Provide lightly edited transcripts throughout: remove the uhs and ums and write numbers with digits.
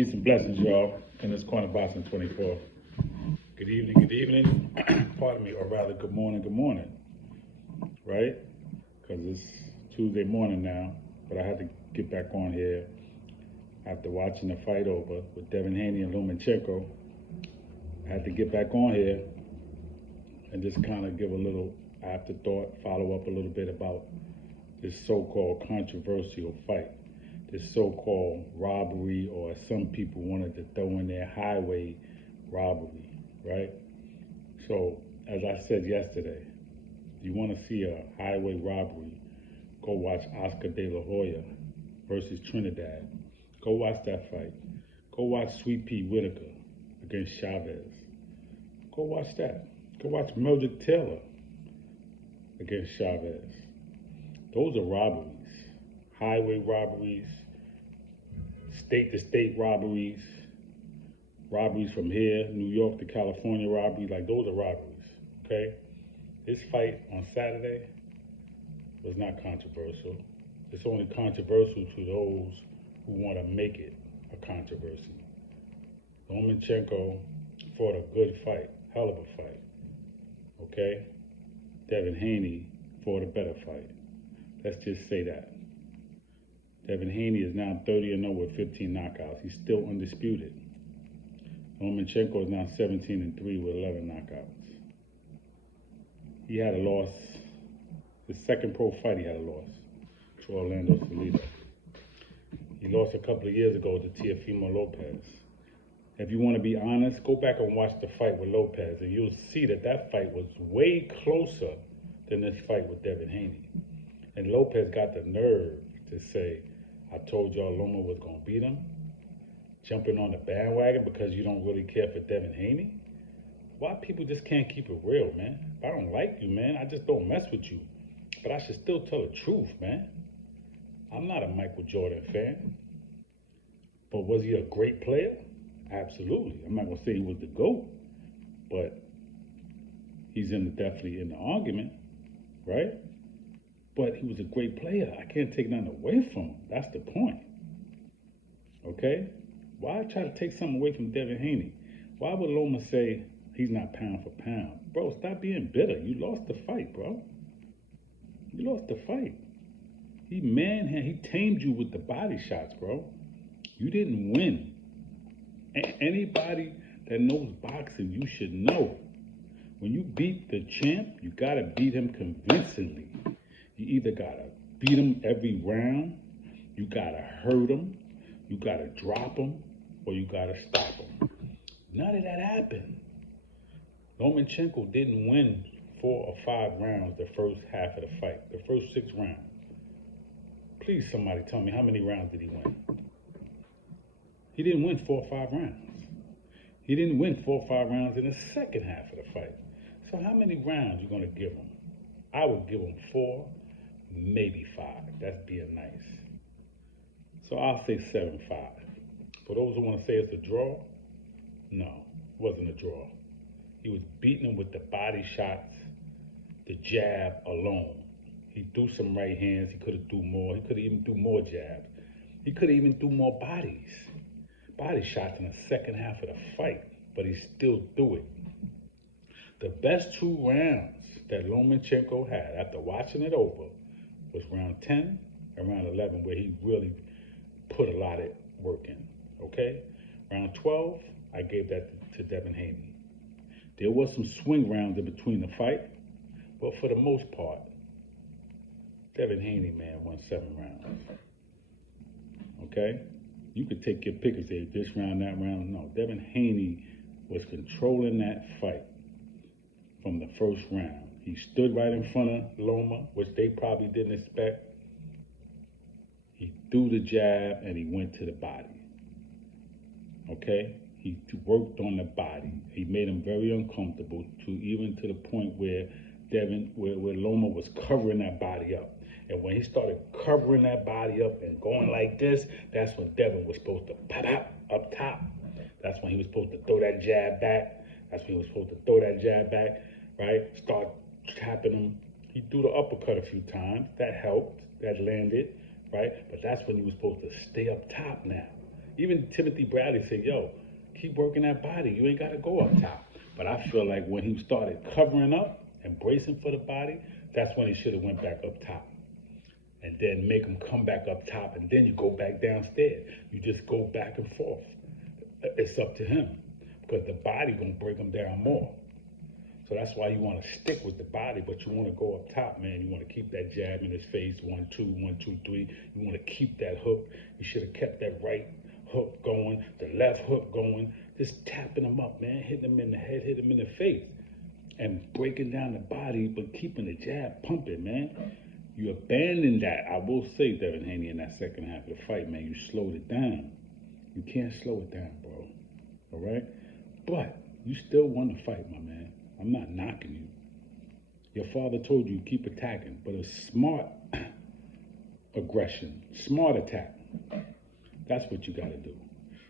Peace and blessings, y'all, in this corner boxing 24. Good evening, pardon me, or rather good morning, right? Because it's Tuesday morning now, but I had to get back on here after watching the fight over with Devin and Lomachenko. I had to get back on here and just kind of give a little afterthought, follow up a little bit about this so-called controversial fight, this so-called robbery, or as some people wanted to throw in there, highway robbery, right? So, as I said yesterday, you want to see a highway robbery, go watch Oscar De La Hoya versus Trinidad. Go watch that fight. Go watch Sweet Pea Whitaker against Chavez. Go watch that. Go watch Mildred Taylor against Chavez. Those are robberies. Highway robberies, state-to-state robberies, robberies from here, New York to California robberies, like those are robberies, okay? This fight on Saturday was not controversial. It's only controversial to those who want to make it a controversy. Lomachenko fought a good fight, hell of a fight, okay? Devin Haney fought a better fight. Let's just say that. Devin Haney is now 30-0 with 15 knockouts. He's still undisputed. Lomachenko is now 17-3 with 11 knockouts. He had a loss. His second pro fight, he had a loss to Orlando Salido. He lost a couple of years ago to Teofimo Lopez. If you want to be honest, go back and watch the fight with Lopez, and you'll see that that fight was way closer than this fight with Devin Haney. And Lopez got the nerve to say, I told y'all Loma was going to beat him, jumping on the bandwagon because you don't really care for Devin Haney. Why people just can't keep it real, man? If I don't like you, man, I just don't mess with you. But I should still tell the truth, man. I'm not a Michael Jordan fan. But was he a great player? Absolutely. I'm not going to say he was the GOAT, but he's definitely in the argument, right? But he was a great player. I can't take nothing away from him. That's the point. Okay? Why try to take something away from Devin Haney? Why would Loma say he's not pound for pound? Bro, stop being bitter. You lost the fight, bro. You lost the fight. He tamed you with the body shots, bro. You didn't win. Anybody that knows boxing, you should know. When you beat the champ, you gotta beat him convincingly. You either gotta beat him every round, you gotta hurt him, you gotta drop him, or you gotta stop him. None of that happened. Lomachenko didn't win 4 or 5 rounds the first half of the fight, the first 6 rounds. Please, somebody tell me, how many rounds did he win? He didn't win 4 or 5 rounds. He didn't win 4 or 5 rounds in the second half of the fight. So how many rounds you gonna give him? I would give him 4, maybe 5. That's being nice. So I'll say 7-5. For those who want to say it's a draw, no, it wasn't a draw. He was beating him with the body shots, the jab alone. He threw some right hands. He could have threw more. He could have even threw more jabs. He could have even threw more body shots in the second half of the fight, but he still threw it. The best 2 rounds that Lomachenko had after watching it over was round 10 and round 11, where he really put a lot of work in, okay? Round 12, I gave that to Devin Haney. There was some swing rounds in between the fight, but for the most part, Devin Haney, man, won 7 rounds, okay? You could take your pick and say this round, that round. No, Devin Haney was controlling that fight from the first round. He stood right in front of Loma, which they probably didn't expect. He threw the jab and he went to the body. Okay? He worked on the body. He made him very uncomfortable, even to the point where where Loma was covering that body up. And when he started covering that body up and going like this, that's when Devin was supposed to pop up top. That's when he was supposed to throw that jab back. Right? Start tapping him. He threw the uppercut a few times. That helped. That landed, right? But that's when he was supposed to stay up top now. Even Timothy Bradley said, yo, keep working that body. You ain't got to go up top. But I feel like when he started covering up and bracing for the body, that's when he should have went back up top. And then make him come back up top, and then you go back downstairs. You just go back and forth. It's up to him, because the body gonna break him down more. So that's why you want to stick with the body, but you want to go up top, man. You want to keep that jab in his face, 1, 2, 1, 2, 3. You want to keep that hook. You should have kept that right hook going, the left hook going, just tapping him up, man, hitting him in the head, hitting him in the face, and breaking down the body, but keeping the jab pumping, man. You abandoned that. I will say, Devin Haney, in that second half of the fight, man, you slowed it down. You can't slow it down, bro. All right? But you still won the fight, my man. I'm not knocking you. Your father told you keep attacking, but a smart aggression, smart attack. That's what you got to do.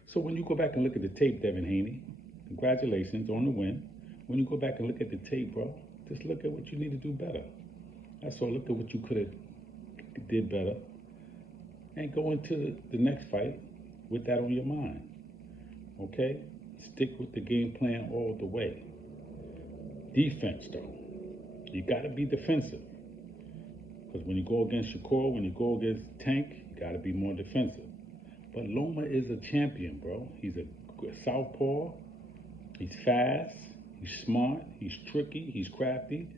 So when you go back and look at the tape, Devin Haney, congratulations on the win. When you go back and look at the tape, bro, just look at what you need to do better. That's all. Look at what you could have did better. And go into the next fight with that on your mind. Okay? Stick with the game plan all the way. Defense, though. You got to be defensive. Because when you go against Shakur, when you go against Tank, you got to be more defensive. But Loma is a champion, bro. He's a southpaw. He's fast. He's smart. He's tricky. He's crafty.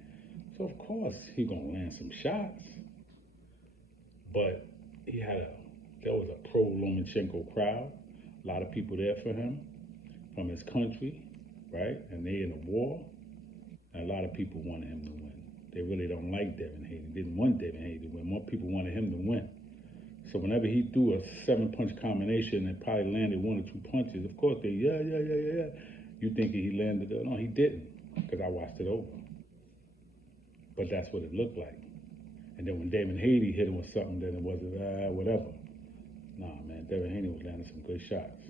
So, of course, he's going to land some shots. But there was a pro-Lomachenko crowd. A lot of people there for him from his country, right? And they in a war. And a lot of people wanted him to win. They really don't like Devin Haney. They didn't want Devin Haney to win. More people wanted him to win. So whenever he threw a 7-punch combination and probably landed 1 or 2 punches, of course they, yeah. You thinking he landed it? No, he didn't, because I watched it over. But that's what it looked like. And then when Devin Haney hit him with something, then it wasn't, whatever. Nah, man, Devin Haney was landing some good shots.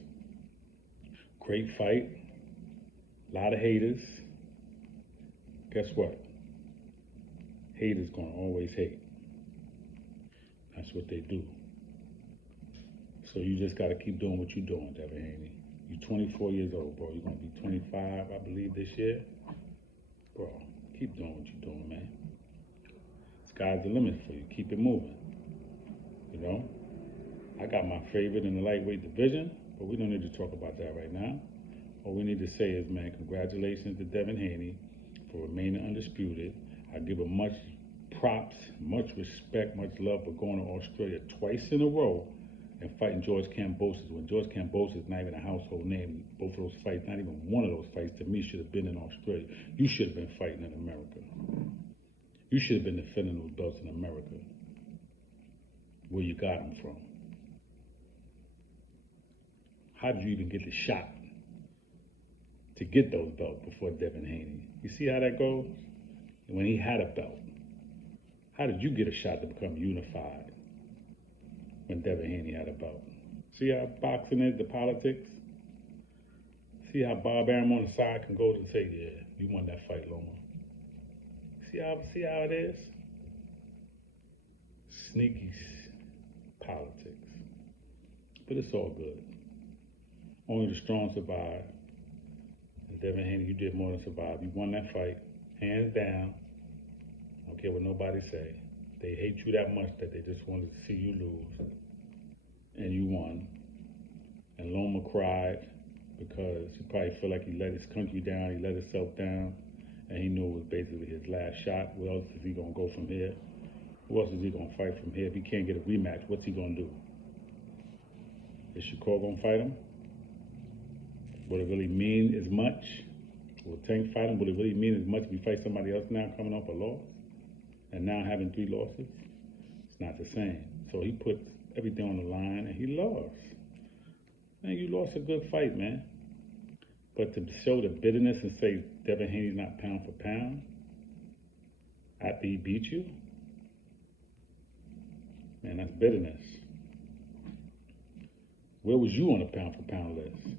Great fight. A lot of haters. Guess what? Haters gonna always hate. That's what they do. So you just gotta keep doing what you're doing, Devin Haney. You're 24 years old, bro. You're gonna be 25, I believe, this year. Bro, keep doing what you're doing, man. Sky's the limit for you. Keep it moving. You know? I got my favorite in the lightweight division, but we don't need to talk about that right now. All we need to say is, man, congratulations to Devin Haney for remaining undisputed. I give him much props, much respect, much love for going to Australia twice in a row and fighting George Kambosos. When George Kambosos is not even a household name, both of those fights, not even one of those fights to me should have been in Australia. You should have been fighting in America. You should have been defending those belts in America, where you got them from. How did you even get the shot to get those belts before Devin Haney? You see how that goes? When he had a belt, how did you get a shot to become unified when Devin Haney had a belt? See how boxing is, the politics? See how Bob Arum on the side can go and say, yeah, you won that fight, Loma. See how it is? Sneaky politics. But it's all good. Only the strong survive. And Devin Haney, you did more than survive. You won that fight, hands down. I don't care what nobody say. They hate you that much that they just wanted to see you lose. And you won. And Loma cried because he probably felt like he let his country down, he let himself down, and he knew it was basically his last shot. Where else is he going to go from here? Who else is he going to fight from here? If he can't get a rematch, what's he going to do? Is Shakur going to fight him? Would it really mean as much? Will Tank fight him? Would it really mean as much if he fights somebody else now coming off a loss? And now having 3 losses? It's not the same. So he puts everything on the line and he lost. Man, you lost a good fight, man. But to show the bitterness and say Devin Haney's not pound for pound after he beat you, man, that's bitterness. Where was you on the pound for pound list?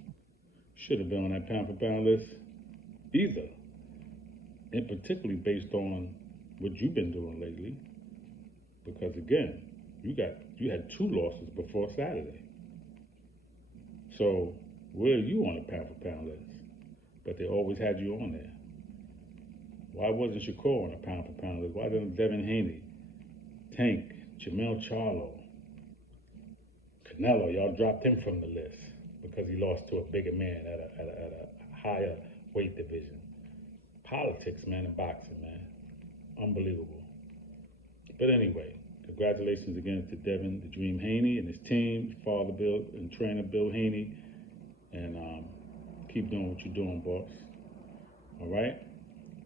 Should have been on that pound for pound list either. And particularly based on what you've been doing lately. Because again, you had 2 losses before Saturday. So where are you on the pound for pound list? But they always had you on there. Why wasn't Shakur on the pound for pound list? Why didn't Devin Haney, Tank, Jamel Charlo, Canelo, y'all dropped him from the list because he lost to a bigger man at a higher weight division. Politics, man, in boxing, man. Unbelievable. But anyway, congratulations again to Devin, the Dream Haney, and his team, father Bill and trainer Bill Haney. And keep doing what you're doing, boss. All right?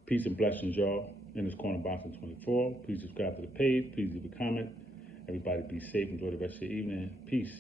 Peace and blessings, y'all. In this corner, Boxing 24. Please subscribe to the page. Please leave a comment. Everybody be safe. Enjoy the rest of your evening. Peace.